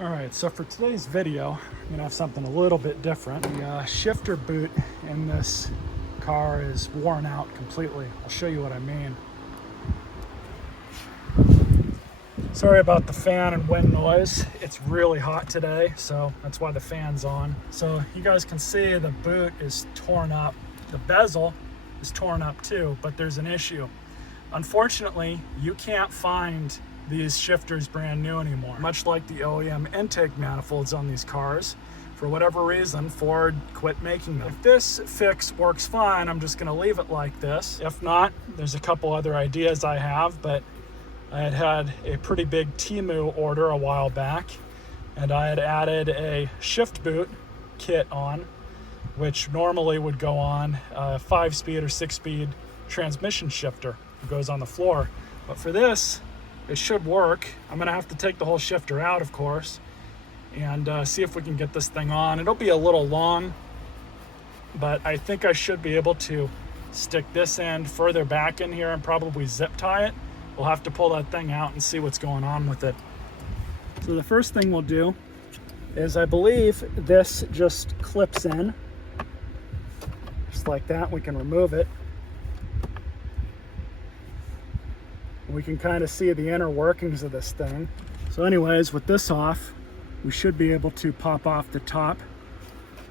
Alright, so for today's video, I'm going to have something a little bit different. The shifter boot in this car is worn out completely. I'll show you what I mean. Sorry about the fan and wind noise. It's really hot today, so that's why the fan's on. So you guys can see the boot is torn up. The bezel is torn up too, but there's an issue. Unfortunately, you can't find these shifters brand new anymore. Much like the OEM intake manifolds on these cars, for whatever reason, Ford quit making them. If this fix works fine, I'm just gonna leave it like this. If not, there's a couple other ideas I have, but I had a pretty big Temu order a while back, and I had added a shift boot kit on, which normally would go on a 5-speed or 6-speed transmission shifter. It goes on the floor. But for this, it should work. I'm gonna have to take the whole shifter out, of course, and see if we can get this thing on. It'll be a little long, but I think I should be able to stick this end further back in here and probably zip tie it. We'll have to pull that thing out and see what's going on with it. So the first thing we'll do is, I believe this just clips in, just like that. We can remove it. We can kind of see the inner workings of this thing. So anyways, with this off, we should be able to pop off the top,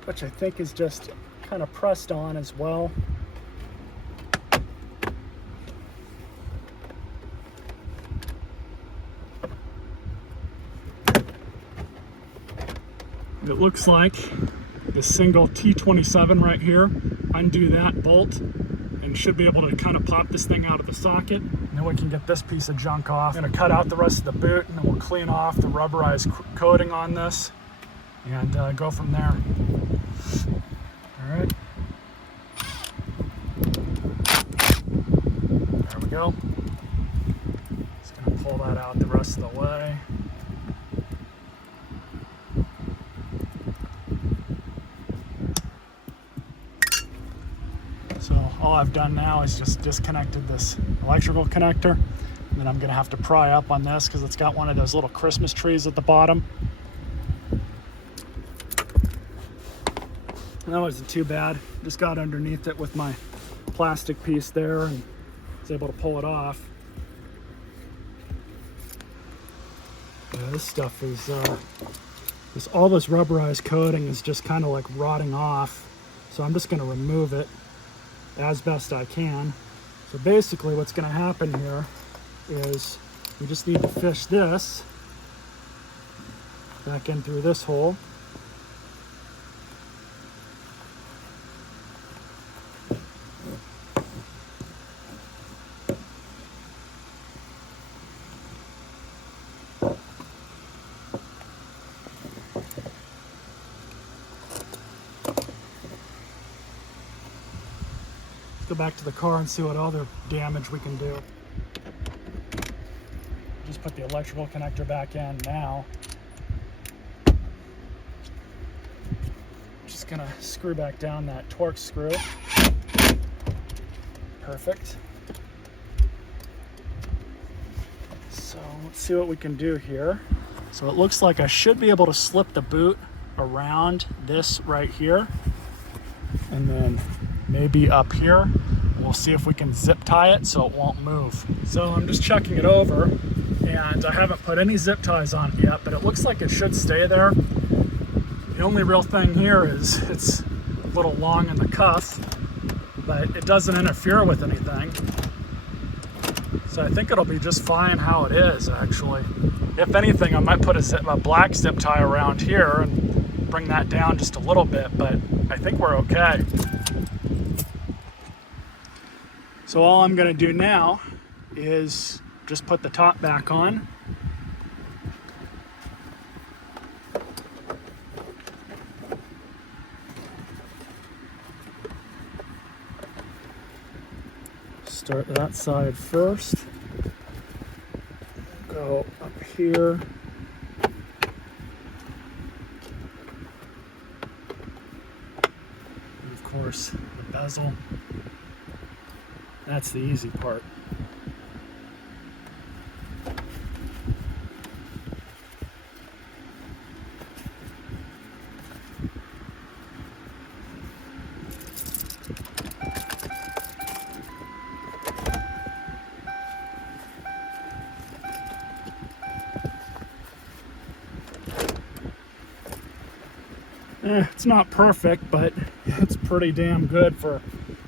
which I think is just kind of pressed on as well. It looks like the single T27 right here. Undo that bolt and should be able to kind of pop this thing out of the socket. And then we can get this piece of junk off. I'm gonna cut out the rest of the boot, and then we'll clean off the rubberized coating on this and go from there. All right. There we go. Just gonna pull that out the rest of the way. So all I've done now is just disconnected this electrical connector. And then I'm gonna have to pry up on this because it's got one of those little Christmas trees at the bottom. And that wasn't too bad. Just got underneath it with my plastic piece there and was able to pull it off. Yeah, this stuff is, all this rubberized coating is just kind of like rotting off. So I'm just gonna remove it as best I can. So basically what's going to happen here is we just need to fish this back in through this hole. Go back to the car and see what other damage we can do. Just put the electrical connector back in now. Just gonna screw back down that torque screw. Perfect. So let's see what we can do here. So it looks like I should be able to slip the boot around this right here, and then maybe up here. We'll see if we can zip tie it so it won't move. So I'm just checking it over, and I haven't put any zip ties on it yet, but it looks like it should stay there. The only real thing here is it's a little long in the cuff, but it doesn't interfere with anything. So I think it'll be just fine how it is, actually. If anything, I might put a black zip tie around here and bring that down just a little bit, but I think we're okay. So all I'm gonna do now is just put the top back on. Start that side first. Go up here. And of course, the bezel. That's the easy part. It's not perfect, but it's pretty damn good for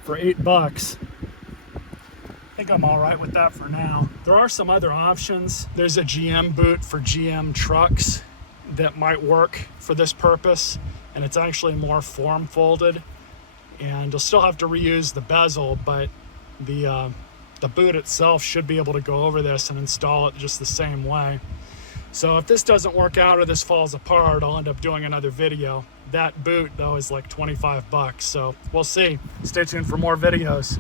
$8. I think I'm all right with that for now. There are some other options. There's a GM boot for GM trucks that might work for this purpose, and it's actually more form folded, and you'll still have to reuse the bezel, but the boot itself should be able to go over this and install it just the same way. So if this doesn't work out or this falls apart, I'll end up doing another video. That boot though is like $25, so we'll see. Stay tuned for more videos.